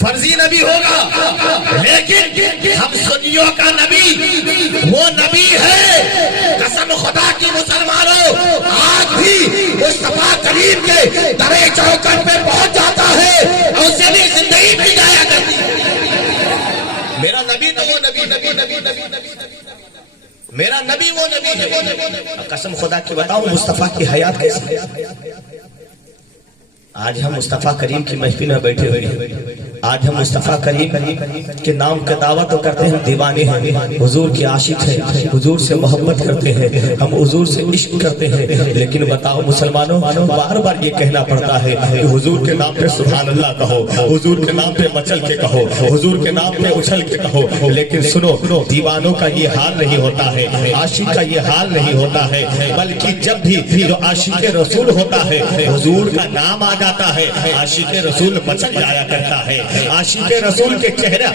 فرضی نبی ہوگا، لیکن ہم سنیوں کا نبی وہ نبی ہے قسم خدا کی مسلمانوں، آج بھی مصطفیٰ کریم کے درے چوکٹ پہ پہنچ جاتا ہے اور اسے بھی زندگی مل جایا کرتی ہے۔ میرا نبی تو وہ نبی میرا نبی وہ نبی ہے۔ قسم خدا کی بتاؤں مصطفیٰ کی حیات کیسی ہے؟ آج ہم مصطفیٰ کریم کی محفل میں بیٹھے ہوئے ہیں، آج ہم مصطفیٰ کریم کے نام کا دعویٰ تو کرتے ہیں، دیوانے ہیں، حضور کے عاشق ہیں، حضور سے محبت کرتے ہیں، ہم حضور سے عشق کرتے ہیں، لیکن بتاؤ مسلمانوں بار بار یہ کہنا پڑتا ہے کہ حضور کے نام پہ سبحان اللہ کہو، حضور کے نام پہ مچل کے کہو، حضور کے نام پہ اچھل کے کہو، لیکن سنو دیوانوں کا یہ حال نہیں ہوتا ہے، عاشق کا یہ حال نہیں ہوتا ہے، بلکہ جب بھی جو عاشق رسول ہوتا ہے حضور کا نام آ جاتا ہے، عاشق رسول مچل جایا کرتا ہے، عاشق رسول کے چہرہ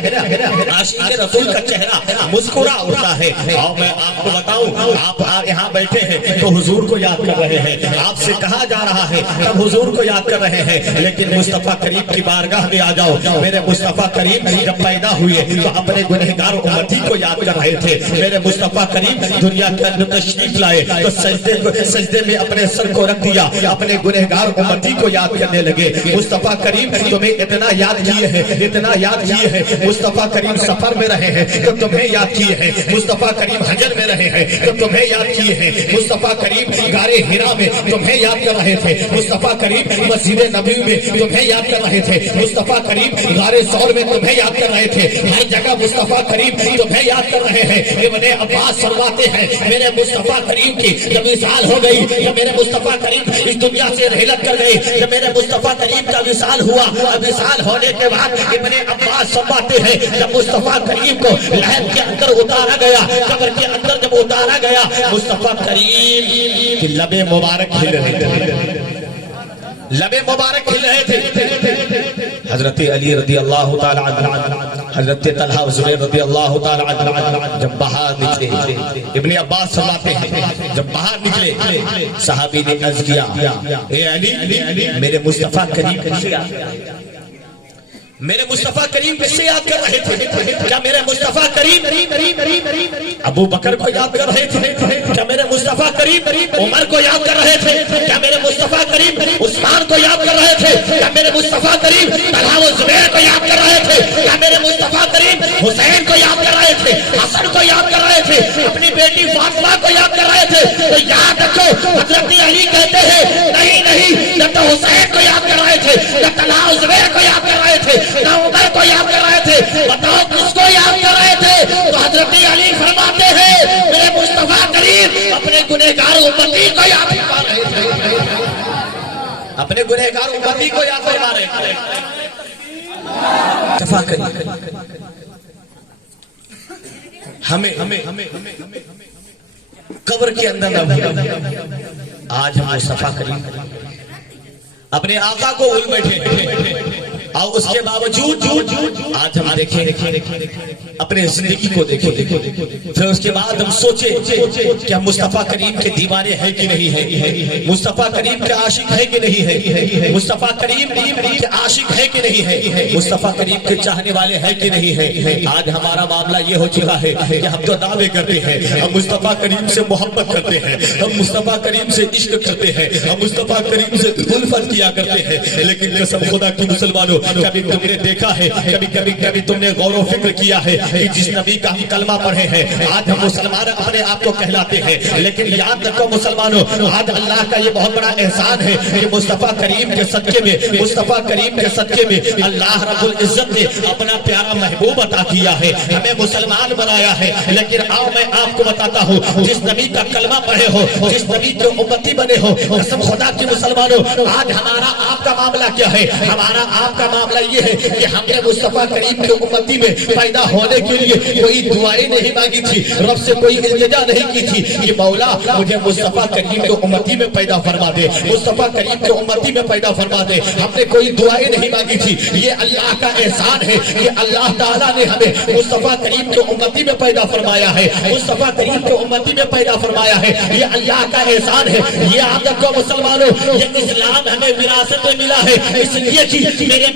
عاشق رسول کا چہرہ مسکرا اٹھتا ہے۔ اور میں آپ کو بتاؤں آپ یہاں بیٹھے ہیں تو حضور کو یاد کر رہے ہیں، آپ سے کہا جا رہا ہے تب حضور کو یاد کر رہے ہیں، لیکن مصطفیٰ کریم کی بارگاہ میں آ جاؤ، میرے مصطفیٰ کریم جب پیدا ہوئے تو اپنے گنہگار امتی کو یاد کر رہے تھے، میرے مصطفیٰ کریم دنیا کے اندر تشریف لائے تو سجدے میں اپنے سر کو رکھ دیا، اپنے گنہگار امتی کو یاد کرنے لگے۔ مصطفیٰ کریم تمہیں اتنا یاد کیے ہیں، اتنا یاد کیے ہیں، مصطفیٰ کریم سفر میں رہے ہیں تو تمہیں یاد کیے ہیں، مصطفیٰ کریم حجر میں رہے ہیں تو تمہیں یاد کیے ہیں، مصطفیٰ کریم غار حرا میں تمہیں یاد کر رہے تھے، مصطفیٰ کریم مسجد نبوی میں تمہیں یاد کر رہے تھے، مصطفیٰ کریم غار ثور میں تمہیں یاد کر رہے تھے، ہر جگہ مصطفیٰ کریم تمہیں یاد کر رہے ہیں۔ ابن عباس فرماتے ہیں میرے مصطفیٰ کریم کی جب وصال ہو گئی، جب میرے مصطفیٰ کریم اس دنیا سے رحلت کر گئی، جب میرے مصطفیٰ کریم کا وصال ہوا، وصال ہونے کے بعد ابن عباس فرماتے ہیں جب مصطفیٰ کریم کو لحد کے اندر اتارا گیا، قبر کے اندر جب اتارا گیا، مصطفیٰ کریم کی لب مبارک ہل رہے تھے، لب مبارک ہل رہے تھے۔ حضرت علی رضی اللہ تعالی عنہ، حضرت طلحہ زبیر رضی اللہ تعالی عنہ جب باہر نکلے، ابن عباس فرماتے ہیں جب باہر نکلے صحابی نے عرض کیا اے علی میرے مصطفیٰ کریم کیسے یاد میرے مصطفیٰ کریم کیسے یاد کر رہے تھے؟ کیا میرے مصطفیٰ کریم ابو بکر کو یاد کر رہے تھے؟ کیا میرے مصطفیٰ کریم عمر کو یاد کر رہے تھے؟ کیا میرے مصطفیٰ کریم عثمان کو یاد کر رہے تھے؟ کیا میرے مصطفیٰ کریم طلحہ و زبیر کو یاد کر رہے تھے؟ کیا میرے مصطفیٰ کریم حسین کو یاد کر رہے تھے؟ حسن کو یاد کر رہے تھے؟ اپنی بیٹی فاطمہ کو یاد کر رہے تھے؟ تو یاد رکھو حضرت علی کہتے ہیں نہیں جب تو حسین کو یاد کر رہے تھے، جب طلحہ و زبیر کو یاد کر رہے تھے، نہ عمر کو یاد کر رہے تھے، بتاؤ کس کو یاد کر رہے تھے؟ تو حضرت علی فرماتے ہیں میرے مصطفیٰ کریم اپنے گنہگار امتی کو یاد فرما رہے تھے، اپنے گنہگار امتی کو یاد فرما رہے تھے۔ مصطفیٰ کریم ہمیں قبر کے اندر نہ بھولا، آج ہم مصطفیٰ کریم اپنے آقا کو بھول بیٹھے اور اس کے باوجود آج ہم دیکھیں اپنے زندگی کو دیکھیں، پھر اس کے بعد ہم سوچیں کہ ہم مصطفیٰ کریم کے دیوانے ہیں کہ نہیں ہیں، مصطفیٰ کریم کے عاشق ہیں کہ نہیں ہیں، مصطفیٰ کریم کے عاشق ہیں کہ نہیں ہیں، مصطفیٰ کریم کے چاہنے والے ہیں کہ نہیں ہیں۔ آج ہمارا معاملہ یہ ہو چکا ہے کہ ہم تو دعوے کرتے ہیں، ہم مصطفیٰ کریم سے محبت کرتے ہیں، ہم مصطفیٰ کریم سے عشق کرتے ہیں، ہم مصطفیٰ کریم سے الفت کیا کرتے ہیں، لیکن قسم خدا کی مسلمانوں کبھی تم نے دیکھا ہے، کبھی تم نے غور و فکر کیا ہے کہ جس نبی کا ہم کلمہ پڑھے ہیں آج ہم مسلمان اپنے آپ کو کہلاتے ہیں، لیکن یاد رکھو مسلمانوں آج اللہ کا یہ بہت بڑا احسان ہے کہ مصطفیٰ کریم کے صدقے میں، مصطفیٰ کریم کے صدقے میں اللہ رب العزت نے اپنا پیارا محبوب عطا کیا ہے، ہمیں مسلمان بنایا ہے۔ لیکن آؤ میں آپ کو بتاتا ہوں جس نبی کا کلمہ پڑھے ہو، جس نبی کے امتی بنے ہو، قسم خدا کی مسلمانوں آج ہمارا آپ کا معاملہ کیا ہے؟ ہمارا آپ کا معاملہ یہ ہے کہ ہم نے مصطفیٰ کریم کے امتی میں پیدا ہونے کے لیے کوئی دعائیں نہیں مانگی تھی، رب سے کوئی التجا نہیں کی تھی کہ مولا مجھے مصطفیٰ کریم کے امتی میں پیدا فرما دے، مصطفیٰ کریم کے امتی میں پیدا فرما دے، ہم نے کوئی دعائیں نہیں مانگی تھی۔ یہ اللہ کا احسان ہے کہ اللہ تعالیٰ نے ہمیں مصطفیٰ کریم کے امتی میں پیدا فرمایا ہے، مصطفیٰ کریم کے امتی میں پیدا فرمایا ہے، یہ اللہ کا احسان ہے۔ یہ آپ کو مسلمانوں یہ اسلام ہمیں وراثت میں ملا ہے، اس لیے کہ میرے